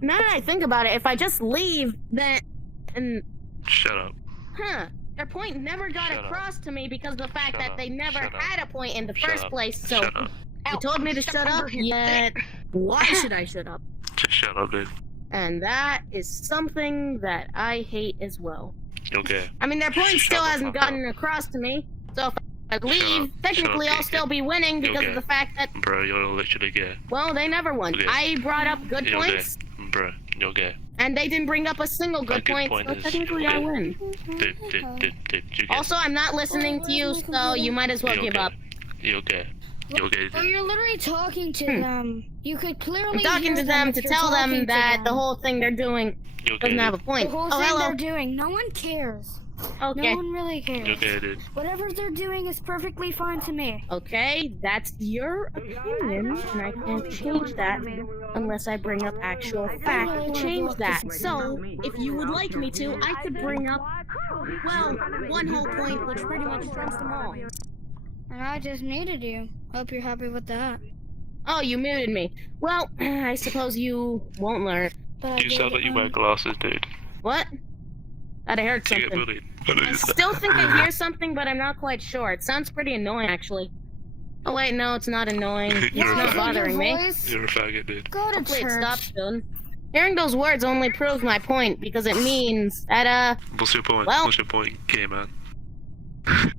now that I think about it, if I just leave, then... Shut up. Huh. Their point never got across to me because of the fact that they never had a point in the first place, so... Shut up. You told me to shut up, yet... Why should I shut up? Just shut up, dude. And that is something that I hate as well. Okay. I mean, their point still hasn't gotten across to me, so if I leave, technically I'll still be winning because of the fact that... Bro, you're literally gay. Well, they never won. Okay. I brought up good You're points. Gay. Bro, you're gay. And they didn't bring up a single good point, so technically I win. Dude, you're gay. Also, I'm not listening to you, so you might as well give up. You're gay. You're gay. Oh, you're literally talking to them. You could clearly I'm talking to them to tell them that the whole thing they're doing doesn't have a point. The whole thing they're doing, no one cares. Okay. No one really cares. You're gay, dude. Whatever they're doing is perfectly fine to me. Okay, that's your opinion, and I can't change that unless I bring up actual fact to change that. So, if you would like me to, I could bring up, well, one whole point, which pretty much trumps them all. And I just muted you. Hope you're happy with that. Oh, you muted me. Well, I suppose you won't learn. You sound like you wear glasses, dude. What? Thought I heard You get something. bullied. I still think I hear something, but I'm not quite sure. It sounds pretty annoying, actually. Oh wait, no, it's not annoying. It's not bothering me. You're a faggot, dude. Go to Hopefully it church. stops soon. Hearing those words only proves my point, because it means that, What's your point? well- What's your point, gay man?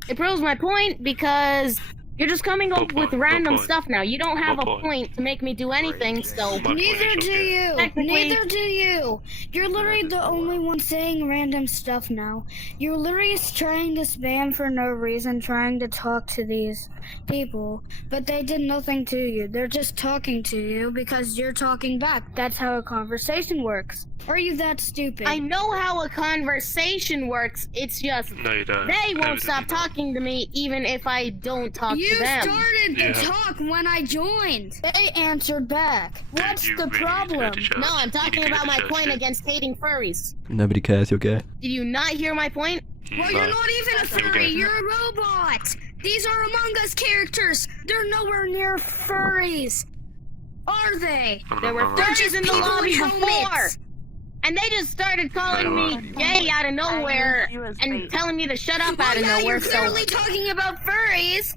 it proves my point because you're just coming up with random point? stuff now. You don't have What a point? point to make me do anything, so... My point Neither is do you're gay. you. Technically- Neither do you. You're literally the only one saying random stuff now. You're literally trying to spam for no reason, trying to talk to these people, but they did nothing to you. They're just talking to you because you're talking back. That's how a conversation works. Are you that stupid? I know how a conversation works, it's just... No, you don't. They won't Evidently stop not. talking to me even if I don't talk You to them. started the Yeah. talk when I joined. They answered back. What's you the really problem? need to go to church. No, I'm You talking need to go about to my church, point dude. against hating furries. Nobody cares, you're gay. Did you not hear my point? Well, No. you're not even a furry. Okay. You're a robot. These are Among Us characters. They're nowhere near furries. Are they? There were They're furries just in the people lobby in before! helmets. And they just started calling me gay out of nowhere and telling me to shut up out of Well, yeah, nowhere, you're so... clearly talking about furries.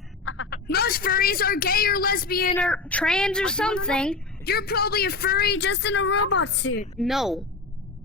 Most furries are gay or lesbian or trans or something. You're probably a furry just in a robot suit. No.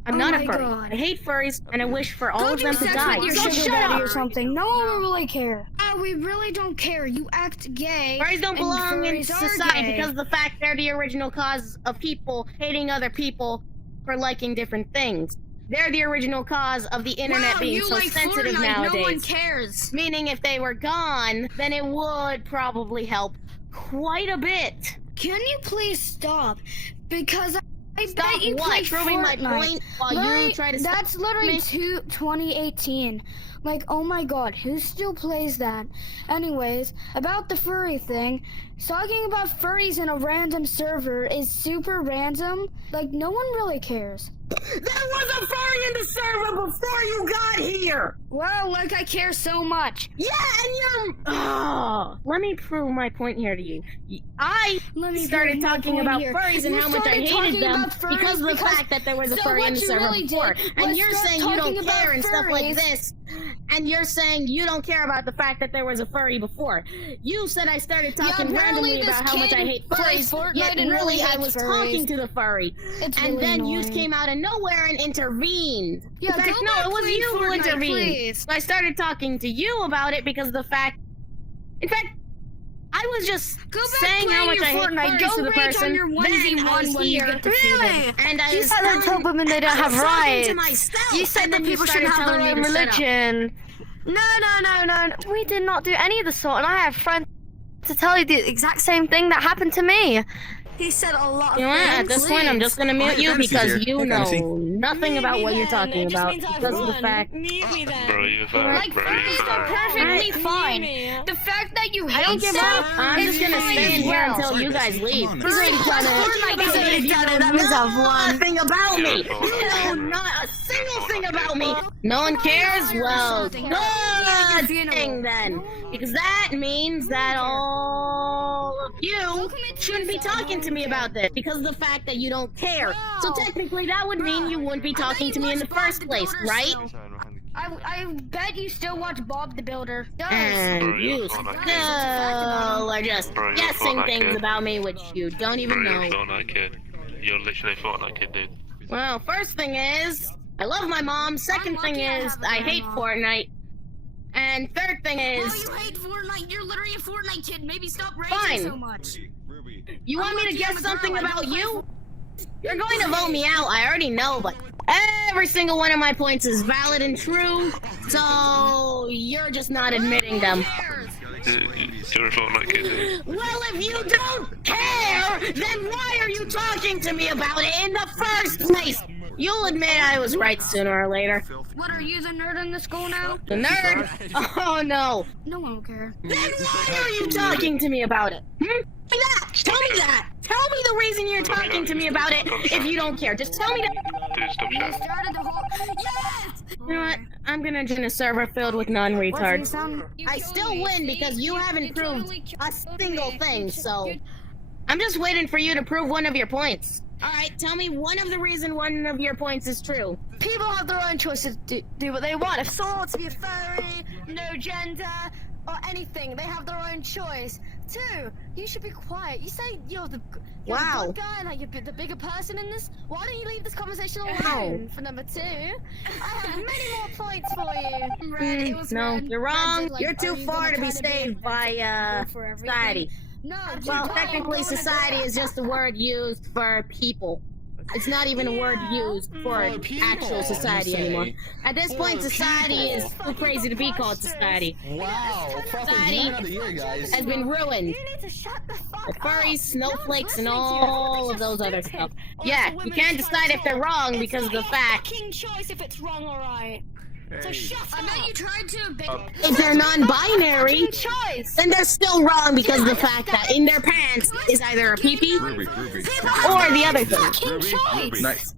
I'm Oh not a my furry. God. I hate furries, and I wish for all Go of do them to sex die. with your So sugar shut daddy up! or something. No one will really care. We really don't care. You act gay. Furries don't and belong in furries are society gay. because of the fact they're the original cause of people hating other people for liking different things. They're the original cause of the internet Wow, being you so like sensitive Fortnite, nowadays. No one cares. Meaning if they were gone, then it would probably help quite a bit. Can you please stop? Because I Stop bet you what? play Proving my Fortnite. point while Literally, you try to stop that's literally me? 2018. Like, oh my god, who still plays that? Anyways, about the furry thing, talking about furries in a random server is super random. Like, no one really cares. There was a furry in the server before you got here! Wow, like I care so much. Yeah, and you're... Let me prove my point here to you. I Let me started prove my talking point about here. furries and You how much I started hated talking them about furries because of the because- fact that there was a so furry what in the you server really before. did And was you're start saying you talking don't about care and stuff like furries. this. And you're saying you don't care about the fact that there was a furry before. You said I started talking apparently randomly this about how much I kid hate plays furries, Fortnite yet and really really I hates was furries. talking to the furry. It's And really then you annoying. came out of nowhere and intervened. Yeah, in fact, go no, back it was playing you who Fortnite, intervened. please. So I started talking to you about it because of the fact... In fact, I was just Go back saying how playing much your I hate Fortnite. furries Go to the rage on person, your then 1v1 I was when you here, get defeated. and I You was said telling... that tell women they don't have I was talking rights. to myself, You said and that then you people shouldn't started have their telling me own to shut up. religion. No. We did not do any of the sort, and I have friends to tell you the exact same thing that happened to me. He said a lot of You know what? At things. this point, I'm just gonna mute you because you know nothing about what you're talking about because of the fact... Bro, you're fag. Like, Bro, you're furries are fag. perfectly fine. The fact that you hate I don't give stuff up. I'm is just gonna fine stay in as here well. until you guys leave. He's already done it. Because He's already you done know it. That means I've won. nothing about me. Yeah, You know not a single single thing about me. No one cares? Well, good thing then. Because that means that all of you shouldn't be talking to me about this. Because of the fact that you don't care. So technically that would mean you wouldn't be talking to me in the first place, right? I bet you still watch Bob the Builder. And you still are just guessing things about me which you don't even Bro, you're a know. Fortnite kid. You're literally a Fortnite kid, dude. Well, first thing is, I love my mom. Second thing is, I hate Fortnite. And third thing Oh, is, you hate Fortnite. You're literally a Fortnite kid. Maybe stop raging Fine. so much. you want me to guess I'm a something girl, I about don't you? You're going to vote me out, I already know, but every single one of my points is valid and true, so you're just not admitting them. You're a Fortnite kid, dude. Well, if you don't care, then why are you talking to me about it in the first place? You'll admit I was right sooner or later. What, are you the nerd in the school now? The nerd? Oh no. No one will care. Then why are you talking to me about it? Tell me that! Tell me that! Tell me the reason you're talking to me about it if you don't care. Just tell me that. Dude, stop You shouting. started the whole... Yes! You know what? I'm gonna join a server filled with non-retards. I still win because you haven't proved a single thing, so... I'm just waiting for you to prove one of your points. Alright, tell me one of the reason one of your points is true. People have their own choices to do what they want. If someone wants to be a furry, no gender, or anything, they have their own choice. Two, you should be quiet. You say you're the Wow. good guy and like you're the bigger person in this. Why don't you leave this conversation Ow. alone for number two? I have many more points for you. No, you're wrong. You're too far to be saved by, society. No, Well, technically, society is just a word used for people. It's not even a word used for actual society anymore. At this point, society is too crazy to be called society. Wow, Society has been ruined. You need to shut the fuck The up. furries, snowflakes, and No one's listening to you. all of those other stuff. Yeah, you can't decide if they're wrong because of the fact Fucking choice if it's wrong or right. So shut up. I bet you tried to... if they're non-binary, choice. then they're still wrong because of the fact that in their pants is either a pee-pee Ruby. or the other thing. Fucking choice. Nice.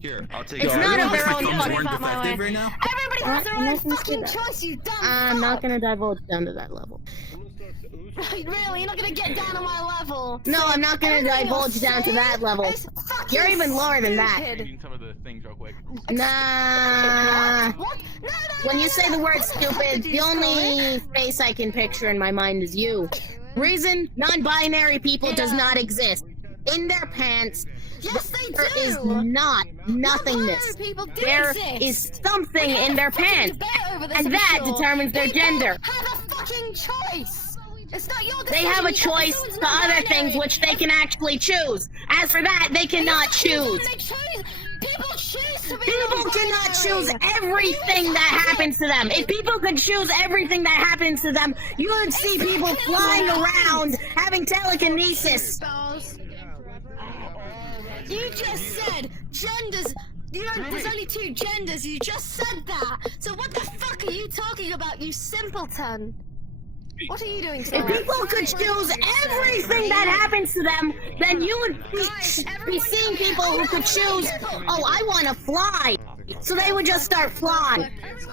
Here, I'll take It's it. not of their own Thumbs fault. weren't About my defective way. right now? Everybody has their I'm own not gonna say fucking that. choice, you dumb I'm not fuck. gonna divulge down to that level. Really? You're not gonna get down on my level? No, I'm not gonna divulge down to that level. It's fucking You're even lower than that. stupid. some of the things real quick. Nah. What? No, When you say the word stupid, the only face I can picture in my mind is you. Reason? Non-binary people does not exist. In their pants, Yes, they there do. is not nothingness. Non-binary people do There exist. is something in their Fucking pants, debate over this, and I'm that sure. determines their People gender. have a fucking choice. It's not your They decision. have a If choice someone's to other non-binary, things which they can actually choose. As for that, they cannot choose. They choose. People choose to be People cannot choose non-binary. everything that happens to them. If people could choose everything that happens to them, you would see people flying around having telekinesis. You just said genders. You know, there's only two genders. You just said that. So what the fuck are you talking about, you simpleton? What are you doing, If Sarah? people could choose everything that happens to them, then you would be seeing people who could choose, oh, I want to fly. So they would just start flying.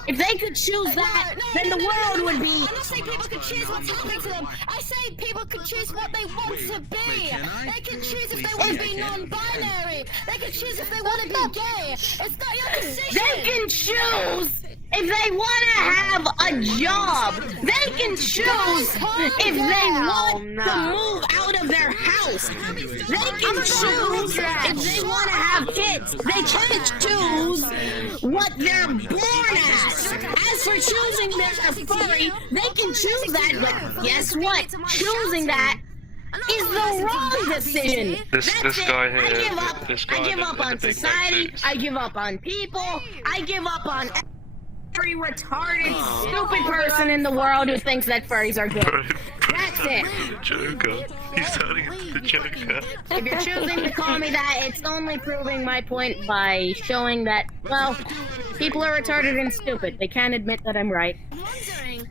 If they could choose that, then the world would be... I'm not saying people could choose what's happening to them. I say people could choose what they want to be. can I? They can choose if they want to be non-binary. They can choose if they want to be gay. It's not your decision. They can choose if they want to have a job. They can choose if they want to move out of their house. They can choose if they want to have kids. They can choose what they're born as. As for choosing they're furry, they can choose that, but guess what? Choosing that is the wrong decision. This That's guy it. here, I give up. this guy I give in the- up in the on big society. black suits. I give up on people. I give up on every retarded, stupid person in the world who thinks that furries are good. Bro, That's it. the Joker. He's turning into the Joker. If you're choosing to call me that, it's only proving my point by showing that, well, people are retarded and stupid. They can't admit that I'm right. I'm wondering,